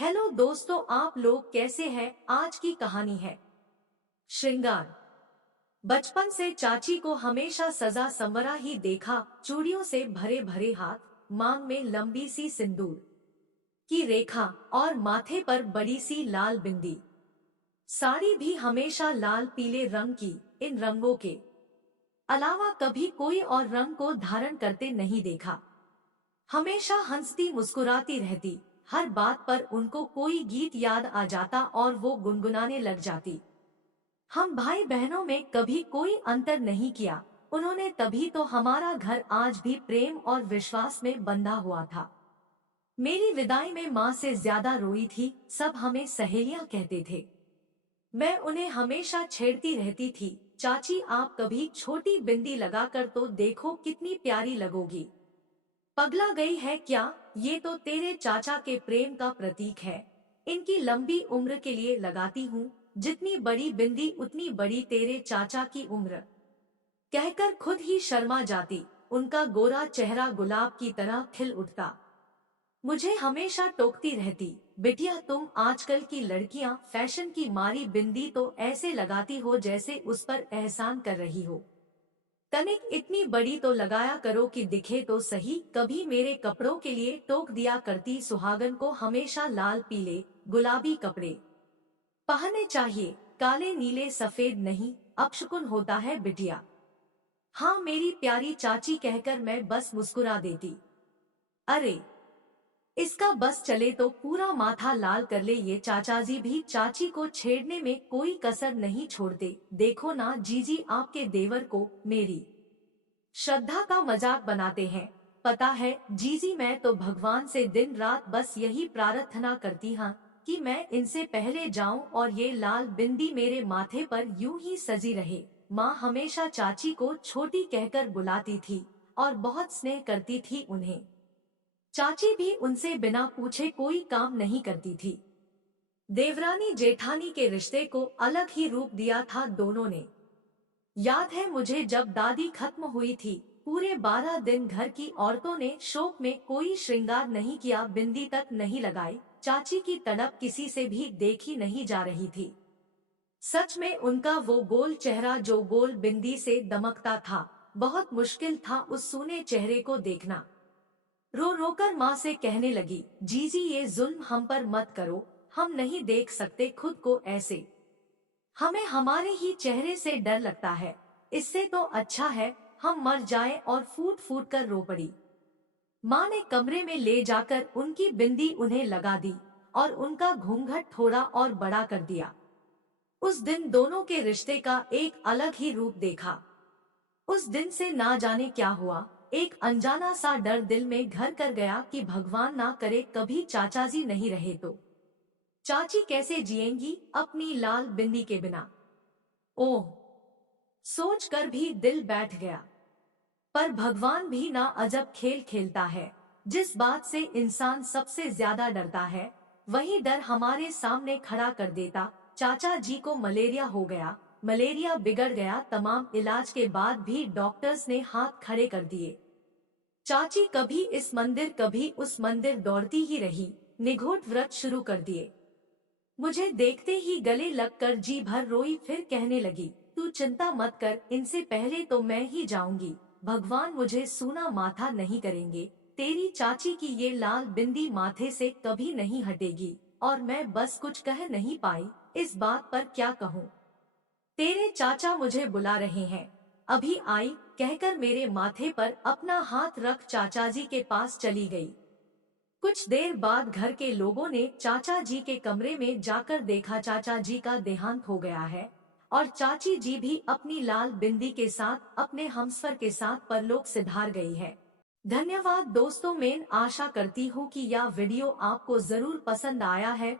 Hello दोस्तों, आप लोग कैसे हैं। आज की कहानी है श्रृंगार। बचपन से चाची को हमेशा सजा संवरा ही देखा। चूड़ियों से भरे भरे हाथ, मांग में लंबी सी सिंदूर की रेखा और माथे पर बड़ी सी लाल बिंदी। साड़ी भी हमेशा लाल पीले रंग की। इन रंगों के अलावा कभी कोई और रंग को धारण करते नहीं देखा। हमेशा हंसती मुस्कुराती रहती। हर बात पर उनको कोई गीत याद आ जाता और वो गुनगुनाने लग जाती। हम भाई बहनों में कभी कोई अंतर नहीं किया। उन्होंने तभी तो हमारा घर आज भी प्रेम और विश्वास में बंधा हुआ था। मेरी विदाई में माँ से ज्यादा रोई थी। सब हमें सहेलियां कहते थे। मैं उन्हें हमेशा छेड़ती रहती थी। चाची, आप कभी छोटी बिंदी लगाकर तो देखो, कितनी प्यारी लगोगी। पगला गई है क्या? ये तो तेरे चाचा के प्रेम का प्रतीक है। इनकी लंबी उम्र के लिए लगाती हूँ। जितनी बड़ी बिंदी उतनी बड़ी तेरे चाचा की उम्र। कहकर खुद ही शर्मा जाती। उनका गोरा चेहरा गुलाब की तरह खिल उठता। मुझे हमेशा टोकती रहती, बिटिया तुम आजकल की लड़कियां फैशन की मारी बिंदी तो ऐसे लगाती हो जैसे उस पर एहसान कर रही हो। तनिक इतनी बड़ी तो लगाया करो कि दिखे तो सही। कभी मेरे कपड़ों के लिए टोक दिया करती। सुहागन को हमेशा लाल पीले गुलाबी कपड़े पहनने चाहिए, काले नीले सफेद नहीं। अपशकुन होता है बिटिया। हाँ मेरी प्यारी चाची, कहकर मैं बस मुस्कुरा देती। अरे, इसका बस चले तो पूरा माथा लाल कर ले। ये चाचाजी भी चाची को छेड़ने में कोई कसर नहीं छोड़ते। देखो ना जीजी, आपके देवर को मेरी श्रद्धा का मजाक बनाते हैं। पता है जीजी, मैं तो भगवान से दिन रात बस यही प्रार्थना करती हूँ कि मैं इनसे पहले जाऊं और ये लाल बिंदी मेरे माथे पर यूं ही सजी रहे। माँ हमेशा चाची को छोटी कहकर बुलाती थी और बहुत स्नेह करती थी उन्हें। चाची भी उनसे बिना पूछे कोई काम नहीं करती थी। देवरानी जेठानी के रिश्ते को अलग ही रूप दिया था दोनों ने। याद है मुझे, जब दादी खत्म हुई थी, पूरे 12 दिन घर की औरतों ने शोक में कोई श्रृंगार नहीं किया, बिंदी तक नहीं लगाई। चाची की तड़प किसी से भी देखी नहीं जा रही थी। सच में उनका वो गोल चेहरा जो गोल बिंदी से दमकता था। बहुत मुश्किल था उस सूने चेहरे को देखना। रो रोकर माँ से कहने लगी, जीजी ये जुल्म हम पर मत करो। हम नहीं देख सकते खुद को ऐसे। हमें हमारे ही चेहरे से डर लगता है। इससे तो अच्छा है हम मर जाएं। और फूट फूट कर रो पड़ी। माँ ने कमरे में ले जाकर उनकी बिंदी उन्हें लगा दी और उनका घूंघट थोड़ा और बड़ा कर दिया। उस दिन दोनों के रिश्ते का एक अलग ही रूप देखा। उस दिन से ना जाने क्या हुआ, एक अनजाना सा डर दिल में घर कर गया कि भगवान ना करे कभी चाचाजी नहीं रहे तो चाची कैसे जिएंगी अपनी लाल बिंदी के बिना। ओह, सोच कर भी दिल बैठ गया। पर भगवान भी ना अजब खेल खेलता है। जिस बात से इंसान सबसे ज्यादा डरता है, वही डर हमारे सामने खड़ा कर देता। चाचा जी को मलेरिया हो गया। मलेरिया बिगड़ गया। तमाम इलाज के बाद भी डॉक्टर्स ने हाथ खड़े कर दिए। चाची कभी इस मंदिर कभी उस मंदिर दौड़ती ही रही। निघोट व्रत शुरू कर दिए। मुझे देखते ही गले लगकर जी भर रोई, फिर कहने लगी, तू चिंता मत कर, इनसे पहले तो मैं ही जाऊंगी। भगवान मुझे सूना माथा नहीं करेंगे। तेरी चाची की ये लाल बिंदी माथे से कभी नहीं हटेगी। और मैं बस कुछ कह नहीं पाई। इस बात पर क्या कहूँ। तेरे चाचा मुझे बुला रहे हैं, अभी आई, कहकर मेरे माथे पर अपना हाथ रख चाचाजी के पास चली गई। कुछ देर बाद घर के लोगों ने चाचा जी के कमरे में जाकर देखा, चाचा जी का देहांत हो गया है और चाची जी भी अपनी लाल बिंदी के साथ अपने हमसफर के साथ परलोक सिधार गई है। धन्यवाद दोस्तों, मैं आशा करती हूँ कि यह वीडियो आपको जरूर पसंद आया है।